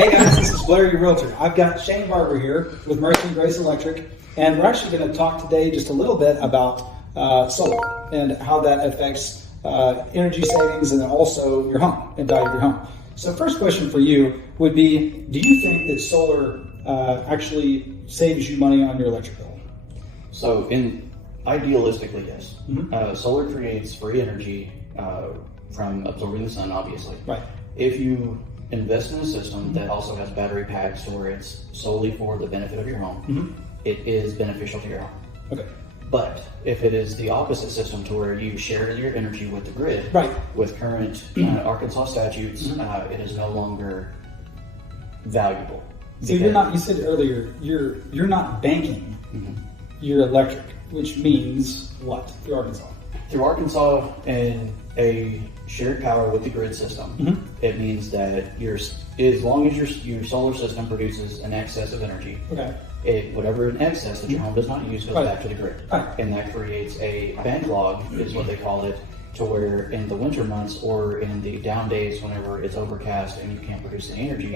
Hey guys, this is Blair, your realtor. I've got Shane Barber here with Mercy and Grace Electric, and we're actually going to talk today just a little bit about solar and how that affects energy savings and then also your home and value of your home. So first question for you would be, do you think that solar actually saves you money on your electric bill? So idealistically, yes. Solar creates free energy from absorbing the sun, obviously. Right. If you invest in a system that also has battery packs where it's solely for the benefit of your home, it is beneficial to your home. Okay. But if it is the opposite system to where you share your energy with the grid, right, with current Arkansas statutes, it is no longer valuable. So you're not, you said earlier, you're not banking your electric, which means what through Arkansas? Through Arkansas and a shared power with the grid system, it means that as long as your solar system produces an excess of energy, whatever in excess that your home does not use goes back to the grid. And that creates a backlog, is what they call it, to where in the winter months or in the down days whenever it's overcast and you can't produce any energy,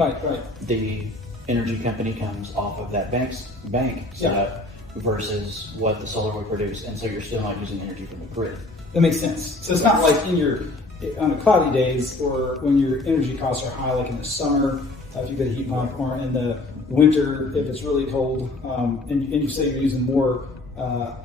the energy company comes off of that bank setup versus what the solar would produce, and so you're still not using energy from the grid. That makes sense. So it's not like on the cloudy days or when your energy costs are high, like in the summer, if you get a heat pump, or in the winter if it's really cold, and you say you're using more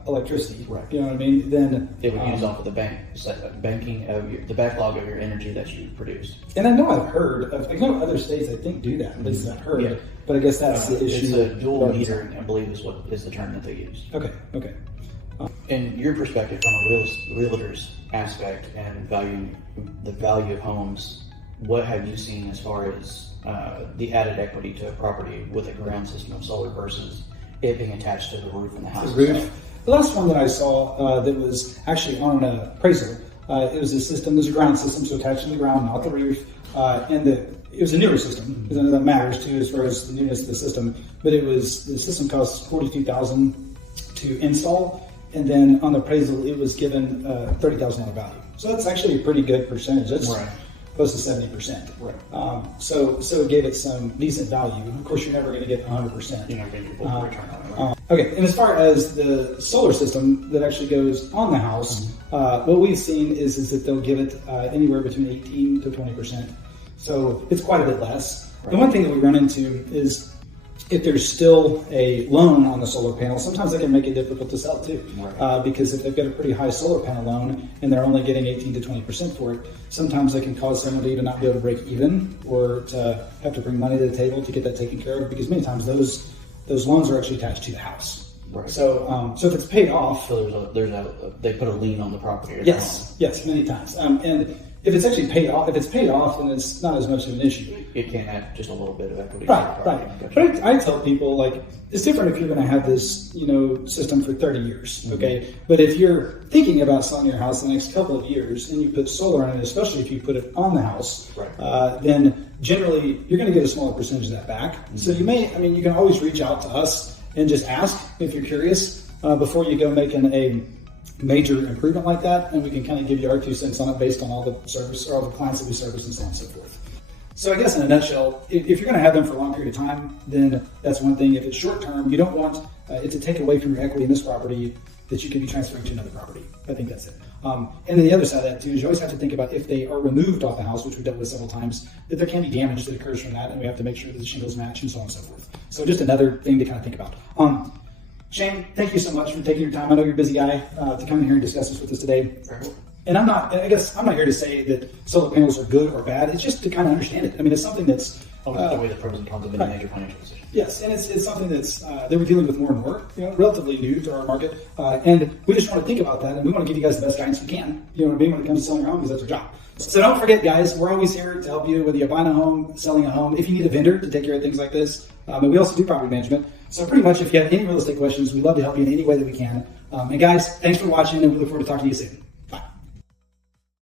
electricity, you know what I mean? Then it would use off of the banking of the backlog of your energy that you produced. And I know I've heard of, I know other states I think do that. At least I've heard, but I guess that's the issue. It's a dual metering, I believe, is the term that they use. Okay. In your perspective, from a realtor's aspect and valuing the value of homes, what have you seen as far as the added equity to a property with a ground system of solar versus it being attached to the roof and the house? The roof. The last one that I saw that was actually on an appraisal, it was a system, there's a ground system, so attached to the ground, not the roof, and it was a newer system, because I know that matters too as far as the newness of the system, but the system cost $42,000 to install, and then on the appraisal it was given $30,000 value. So that's actually a pretty good percentage. That's close to 70%. So it gave it some decent value. Of course, you're never going to get 100%. You're not going to get full return on it. Okay, and as far as the solar system that actually goes on the house, what we've seen is that they'll give it anywhere between 18 to 20%. So it's quite a bit less. The one thing that we run into is if there's still a loan on the solar panel, sometimes that can make it difficult to sell too. Because if they've got a pretty high solar panel loan and they're only getting 18 to 20% for it, sometimes that can cause somebody to not be able to break even or to have to bring money to the table to get that taken care of, because many times those loans are actually attached to the house. So if it's paid off, so they put a lien on the property. Yes, many times. And if it's actually paid off, then it's not as much of an issue. It can add just a little bit of equity. Right. But I tell people, like, it's different if you're going to have this, system for 30 years, okay? But if you're thinking about selling your house the next couple of years and you put solar on it, especially if you put it on the house, then generally you're going to get a smaller percentage of that back. So you can always reach out to us and just ask if you're curious before you go making a major improvement like that, and we can kind of give you our 2 cents on it based on all the service or all the clients that we service and so on and so forth. So I guess in a nutshell, if you're going to have them for a long period of time, then that's one thing. If it's short term, you don't want it to take away from your equity in this property that you could be transferring to another property. I think that's it. And then the other side of that too is you always have to think about if they are removed off the house, which we've dealt with several times, that there can be damage that occurs from that, and we have to make sure that the shingles match and so on and so forth. So just another thing to kind of think about. Shane, thank you so much for taking your time. I know you're a busy guy to come in here and discuss this with us today. And I'm not here to say that solar panels are good or bad. It's just to kind of understand it. I mean, it's something that's the way the pros and cons of any major financial decision. Yes, and it's something that's that we're dealing with more and more. Relatively new to our market, and we just want to think about that, and we want to give you guys the best guidance we can. When it comes to selling your home, because that's our job. So don't forget, guys, we're always here to help you, whether you're buying a home, selling a home. If you need a vendor to take care of things like this, and we also do property management. So pretty much, if you have any real estate questions, we'd love to help you in any way that we can. And guys, thanks for watching, and we look forward to talking to you soon.